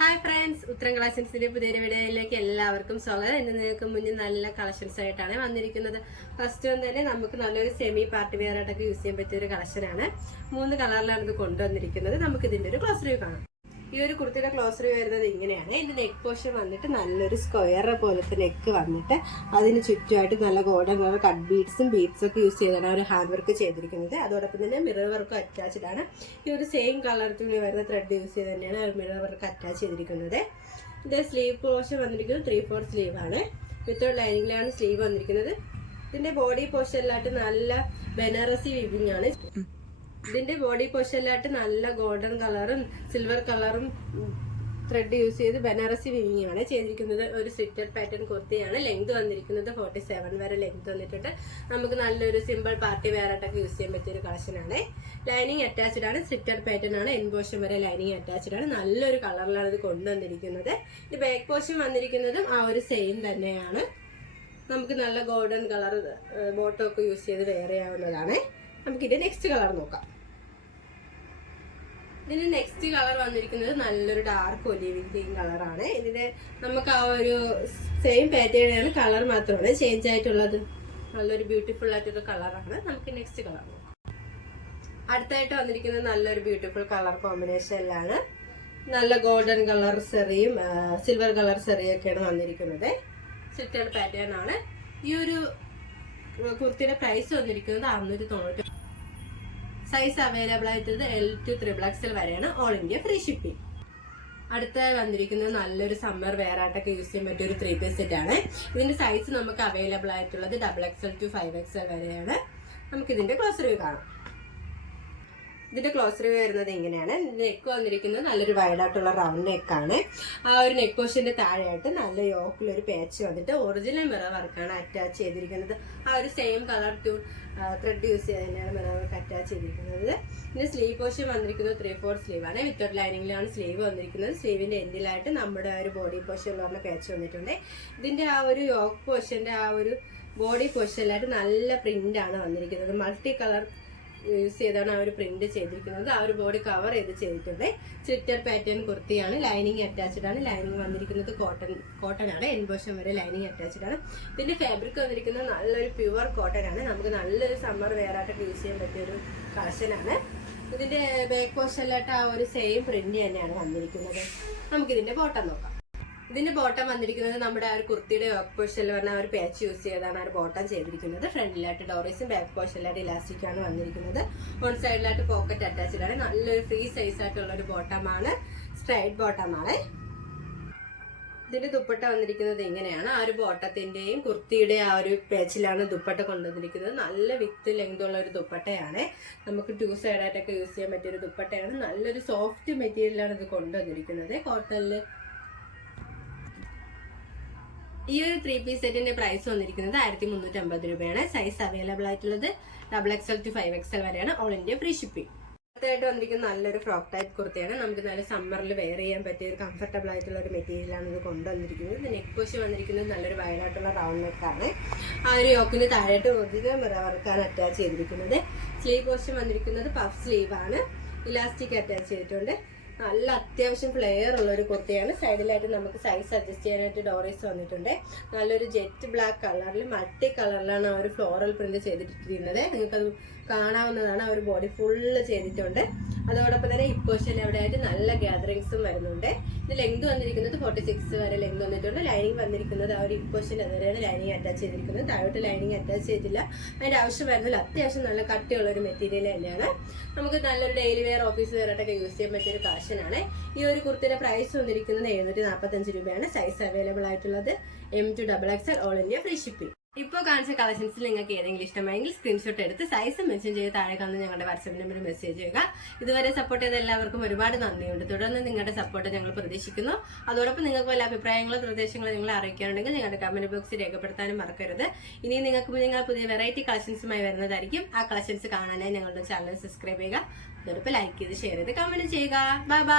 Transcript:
Hi friends, ഉത്തരം കളക്ഷൻസിന്റെ പുതിയൊരു വീഡിയോയിലേക്ക് എല്ലാവർക്കും സ്വാഗതം. ഇന്ന് നിങ്ങൾക്ക് മുന്നിൽ നല്ല കളക്ഷൻസ് ആയിട്ടാണ് വന്നിരിക്കുന്നത്. ഫസ്റ്റ് തന്നെ നമുക്ക് നല്ലൊരു സെമി പാർട്ടി വെയർ ആയിട്ടൊക്കെ യൂസ് ചെയ്യാൻ പറ്റിയ ഒരു കളക്ഷനാണ്. 3 കളറിലാണ് ഇത് കൊണ്ടുവന്നിരിക്കുന്നത്. നമുക്ക് ഇതിന്റെ ഒരു ക്ലോസ് റിവ്യൂ കാണാം. ഈ ഒരു കുർത്തിയുടെ ക്ലോസ് റിവ്യൂ വരുന്നത് ഇങ്ങനെയാണ്. ഇതിന്റെ നെക്ക് പോർഷൻ വന്നിട്ട് നല്ലൊരു സ്ക്വയർ പോലത്തെ നെക്ക് വന്നിട്ട് അതിന് ചുറ്റുമായിട്ട് നല്ല ഗോൾഡൻ കളർ കട്ട് ബീഡ്സും ഒക്കെ യൂസ് ചെയ്താണ് ഒരു ഹാൻഡ് വർക്ക് ചെയ്തിരിക്കുന്നത്. അതോടൊപ്പം തന്നെ മിറർ വർക്കും അറ്റാച്ച്ഡ് ആണ്. ഈ ഒരു സെയിം കളർ തുണി വരുന്ന ത്രെഡ് യൂസ് ചെയ്ത് തന്നെയാണ് ഒരു മിറർ വർക്ക് അറ്റാച്ച് ചെയ്തിരിക്കുന്നത്. ഇതിന്റെ സ്ലീവ് പോർഷൻ വന്നിരിക്കുന്നത് 3/4 സ്ലീവ് ആണ്. വിത്ത് ലൈനിങ്ങിലാണ് സ്ലീവ് വന്നിരിക്കുന്നത്. ഇതിന്റെ ബോഡി പോർഷനിലായിട്ട് നല്ല ബനാറസി വീവിംഗ് ആണ്. ഇതിന്റെ ബോഡി പോർഷനിലായിട്ട് നല്ല ഗോൾഡൻ കളറും സിൽവർ കളറും ത്രെഡ് യൂസ് ചെയ്ത് ബനാറസി വീവിംഗ് ആണ് ചെയ്തിരിക്കുന്നത്. ഒരു സ്ലിറ്റഡ് പാറ്റേൺ കുർത്തിയാണ്. ലെങ്ത് വന്നിരിക്കുന്നത് 47 വരെ ലെങ്ത് വന്നിട്ടുണ്ട്. നമുക്ക് നല്ലൊരു സിമ്പിൾ പാർട്ടി വെയർ ആയിട്ടൊക്കെ യൂസ് ചെയ്യാൻ പറ്റിയ ഒരു കളക്ഷനാണ്. ലൈനിങ് അറ്റാച്ച്ഡ് ആണ്. സ്ലിറ്റഡ് പാറ്റേൺ ആണ്. എൻ പോർഷൻ വരെ ലൈനിങ് അറ്റാച്ച്ഡ് ആണ്. നല്ലൊരു കളറിലാണ് ഇത് കൊണ്ടുവന്നിരിക്കുന്നത്. ഇത് ബാക്ക് പോർഷൻ വന്നിരിക്കുന്നതും ആ ഒരു സെയിം തന്നെയാണ്. നമുക്ക് നല്ല ഗോൾഡൻ കളർ ബോട്ടം ഒക്കെ യൂസ് ചെയ്ത് വെയർ ചെയ്യാവുന്നതാണ്. നമുക്കിത് നെക്സ്റ്റ് കളർ നോക്കാം. ഇതിന് നെക്സ്റ്റ് കളർ വന്നിരിക്കുന്നത് നല്ലൊരു ഡാർക്ക് ഒലിവ് ഗ്രീൻ കളറാണ്. ഇതിന് നമുക്ക് ആ ഒരു സെയിം പാറ്റേൺ കളർ മാത്രമാണ് ചേഞ്ച് ആയിട്ടുള്ളത്. നല്ലൊരു ബ്യൂട്ടിഫുൾ ആയിട്ടൊരു കളറാണ്. നമുക്ക് നെക്സ്റ്റ് കളർ നോക്കാം. അടുത്തായിട്ട് വന്നിരിക്കുന്നത് നല്ലൊരു ബ്യൂട്ടിഫുൾ കളർ കോമ്പിനേഷനിലാണ്. നല്ല ഗോൾഡൻ കളർ സെറിയും സിൽവർ കളർ സെറിയും ഒക്കെയാണ് വന്നിരിക്കുന്നത്. സ്ലിറ്റഡ് പാറ്റേൺ ആണ്. ഈ ഒരു കുർത്തിയുടെ പ്രൈസ് വന്നിരിക്കുന്നത് 690. സൈസ് അവൈലബിൾ ആയിട്ടുള്ളത് L to XXL വരെയാണ്. All India free shipping. അടുത്ത വന്നിരിക്കുന്നത് നല്ലൊരു സമ്മർ വെയർ ആയിട്ടൊക്കെ യൂസ് ചെയ്യാൻ പറ്റിയ ഒരു 3-piece സെറ്റ് ആണ്. ഇതിന്റെ സൈസ് നമുക്ക് അവൈലബിൾ ആയിട്ടുള്ളത് XXL to 5XL വരെയാണ്. നമുക്ക് ഇതിന്റെ ക്ലോസ് റിവ്യൂ കാണാം. ഇതിന്റെ ക്ലോസ് റിവ്യൂ വരുന്നത് ഇങ്ങനെയാണ്. നെക്ക് വന്നിരിക്കുന്നത് നല്ലൊരു വൈഡായിട്ടുള്ള റൗണ്ട് നെക്കാണ്. ആ ഒരു നെക്ക് പോർഷന്റെ താഴെയായിട്ട് നല്ല യോക്കിലൊരു പാച്ച് വന്നിട്ട് ഒറിജിനൽ മിറർ വർക്കാണ് അറ്റാച്ച് ചെയ്തിരിക്കുന്നത്. ആ ഒരു സെയിം കളർ ത്രെഡ് യൂസ് ചെയ്ത് തന്നെയാണ് മിറർ വർക്ക് അറ്റാച്ച് ചെയ്തിരിക്കുന്നത്. ഇതിന്റെ സ്ലീവ് പോർഷൻ വന്നിരിക്കുന്നത് 3/4 സ്ലീവ് ആണ്. വിത്തൗട്ട് ലൈനിങ്ങിലാണ് സ്ലീവ് വന്നിരിക്കുന്നത്. സ്ലീവിന്റെ എൻഡിലായിട്ട് നമ്മുടെ ഒരു ബോഡി പോർഷനിൽ പറഞ്ഞ പാച്ച് വന്നിട്ടുണ്ട്. ഇതിന്റെ ആ ഒരു യോക്ക് പോർഷന്റെ ആ ഒരു ബോഡി പോർഷനിലായിട്ട് നല്ല പ്രിന്റ് ആണ് വന്നിരിക്കുന്നത്. മൾട്ടി കളർ യൂസ് ചെയ്താണ് ആ ഒരു പ്രിന്റ് ചെയ്തിരിക്കുന്നത്. ആ ഒരു ബോഡി കവർ ചെയ്ത് ചെയ്തിട്ടുണ്ട്. സ്ലിറ്റഡ് പാറ്റേൺ കുർത്തിയാണ്. ലൈനിങ് അറ്റാച്ച്ഡ് ആണ്. ലൈനിങ് വന്നിരിക്കുന്നത് കോട്ടൺ ആണ്. എൻ പോർഷൻ വരെ ലൈനിങ് അറ്റാച്ച്ഡ് ആണ്. ഇതിന്റെ ഫാബ്രിക് വന്നിരിക്കുന്നത് നല്ലൊരു പ്യുവർ കോട്ടൺ ആണ്. നമുക്ക് നല്ലൊരു സമ്മർ വെയർ ആയിട്ടൊക്കെ യൂസ് ചെയ്യാൻ പറ്റിയ ഒരു കളക്ഷനാണ്. ഇതിന്റെ ബാക്ക് പോർഷനിലായിട്ട് ആ ഒരു സെയിം പ്രിന്റ് തന്നെയാണ് വന്നിരിക്കുന്നത്. നമുക്ക് ഇതിന്റെ ബോട്ടം നോക്കാം. ഇതിന്റെ ബോട്ടം വന്നിരിക്കുന്നത് നമ്മുടെ ആ ഒരു കുർത്തിയുടെ യോക്ക് പോർഷനിൽ പറഞ്ഞ ആ ഒരു പാച്ച് യൂസ് ചെയ്താണ് ആ ഒരു ബോട്ടം ചെയ്തിരിക്കുന്നത്. ഫ്രണ്ടിലായിട്ട് ഡോറീസും ബാക്ക് പോർഷനിലായിട്ട് ഇലാസ്റ്റിക് ആണ് വന്നിരിക്കുന്നത്. വൺ സൈഡിലായിട്ട് പോക്കറ്റ് അറ്റാച്ച്ഡ് ആണ്. നല്ലൊരു ഫ്രീ സൈസ് ആയിട്ടുള്ള ഒരു ബോട്ടമാണ്. സ്ട്രൈറ്റ് ബോട്ടമാണ്. ഇതിന്റെ ദുപ്പട്ട വന്നിരിക്കുന്നത് ഇങ്ങനെയാണ്. ആ ഒരു ബോട്ടത്തിന്റെയും കുർത്തിയുടെ ആ ഒരു പേച്ചിലാണ് ദുപ്പട്ട കൊണ്ടുവന്നിരിക്കുന്നത്. നല്ല വിത്ത് ലെങ്ത് ഉള്ള ഒരു ദുപ്പട്ടയാണ്. നമുക്ക് 2 സൈഡായിട്ടൊക്കെ യൂസ് ചെയ്യാൻ പറ്റിയ ഒരു ദുപ്പട്ടയാണ്. നല്ലൊരു സോഫ്റ്റ് മെറ്റീരിയലാണ് ഇത് കൊണ്ടുവന്നിരിക്കുന്നത്. കോട്ടണില് ഈ ഒരു 3-piece സെറ്റിന്റെ പ്രൈസ് വന്നിരിക്കുന്നത് 1350 രൂപയാണ്. സൈസ് അവൈലബിൾ ആയിട്ടുള്ളത് XXL to 5XL വരെയാണ്. All India free shipping. അടുത്തായിട്ട് വന്നിരിക്കുന്ന നല്ലൊരു ഫ്രോക്ക് ടൈപ്പ് കുർത്തിയാണ്. നമുക്ക് നല്ല സമ്മറിൽ വെയർ ചെയ്യാൻ പറ്റിയ ഒരു കംഫർട്ടബിൾ ആയിട്ടുള്ള ഒരു മെറ്റീരിയലാണ് ഇത് കൊണ്ടുവന്നിരിക്കുന്നത്. നെക്ക് പോർഷൻ വന്നിരിക്കുന്നത് നല്ലൊരു വൈഡായിട്ടുള്ള റൗണ്ട് നെക്കാണ്. ആ ഒരു യോക്കിന് താഴെയായിട്ട് ഒറിജിനൽ മിറർ വർക്കാണ് അറ്റാച്ച് ചെയ്തിരിക്കുന്നത്. സ്ലീവ് പോർഷൻ വന്നിരിക്കുന്നത് പഫ് സ്ലീവ് ആണ്. ഇലാസ്റ്റിക് അറ്റാച്ച് ചെയ്തിട്ടുണ്ട്. നല്ല അത്യാവശ്യം ഫ്ലെയർ ഉള്ള ഒരു കുർത്തിയാണ്. സൈഡിലായിട്ട് നമുക്ക് സൈസ് അഡ്ജസ്റ്റ് ചെയ്യാനായിട്ട് ഡോറീസ് വന്നിട്ടുണ്ട്. നല്ലൊരു ജെറ്റ് ബ്ലാക്ക് കളറിൽ മൾട്ടി കളറിലാണ് ആ ഒരു ഫ്ലോറൽ പ്രിന്റ് ചെയ്തിട്ടിരിക്കുന്നത്. നിങ്ങൾക്കത് കാണാവുന്നതാണ്. ആ ഒരു ബോഡി ഫുള്ള് ചെയ്തിട്ടുണ്ട്. അതോടൊപ്പം തന്നെ ഹിപ്പ് പോർഷനിൽ എവിടെയായിട്ട് നല്ല ഗ്യാദറിങ്സും വരുന്നുണ്ട്. ഇത് ലെങ്ത് വന്നിരിക്കുന്നത് 46 വരെ ലെങ്ത് വന്നിട്ടുണ്ട്. ലൈനിങ് വന്നിരിക്കുന്നത് ആ ഒരു ഹിപ്പ് പോർഷൻ അതുവരെയാണ് ലൈനിങ് അറ്റാച്ച് ചെയ്തിരിക്കുന്നത്. താഴോട്ട് ലൈനിങ് അറ്റാച്ച് ചെയ്തില്ല. അതിന്റെ ആവശ്യം വരുന്നില്ല. അത്യാവശ്യം നല്ല കട്ടിയുള്ള ഒരു മെറ്റീരിയൽ തന്നെയാണ്. നമുക്ക് നല്ലൊരു ഡെയിലി വെയർ ഓഫീസ് വെയർ ആയിട്ടൊക്കെ യൂസ് ചെയ്യാൻ പറ്റിയ ഒരു കളക്ഷനാണ്. ഈ ഒരു കുർത്തിയുടെ പ്രൈസ് വന്നിരിക്കുന്നത് 745 രൂപയാണ്. സൈസ് അവൈലബിൾ ആയിട്ടുള്ളത് M to XXL all India free shipping. ഇപ്പോൾ കാണിച്ച കളക്ഷൻസിൽ നിങ്ങൾക്ക് ഏതെങ്കിലും ഇഷ്ടമായെങ്കിൽ സ്ക്രീൻഷോട്ട് എടുത്ത് സൈസ് മെൻഷൻ ചെയ്ത് താഴെ കാണുന്ന ഞങ്ങളുടെ വാട്സ്ആപ്പ് നമ്പറിൽ മെസ്സേജ് ചെയ്യുക. ഇതുവരെ സപ്പോർട്ട് ചെയ്ത എല്ലാവർക്കും ഒരുപാട് നന്ദിയുണ്ട്. തുടർന്ന് നിങ്ങളുടെ സപ്പോർട്ട് ഞങ്ങൾ പ്രതീക്ഷിക്കുന്നു. അതോടൊപ്പം നിങ്ങൾക്ക് വല്ല അഭിപ്രായങ്ങളോ നിർദ്ദേശങ്ങളോ നിങ്ങൾ അറിയിക്കാനുണ്ടെങ്കിൽ നിങ്ങളുടെ കമന്റ് ബോക്സിൽ രേഖപ്പെടുത്താനും മറക്കരുത്. ഇനി നിങ്ങൾ പുതിയ വെറൈറ്റി കളക്ഷൻസുമായി വരുന്നതായിരിക്കും. ആ കളക്ഷൻസ് കാണാനായി ഞങ്ങളുടെ ചാനൽ സബ്സ്ക്രൈബ് ചെയ്യുക. അതോടൊപ്പം ലൈക്ക് ചെയ്ത് ഷെയർ ചെയ്ത് കമന്റ് ചെയ്യുക. Bye bye.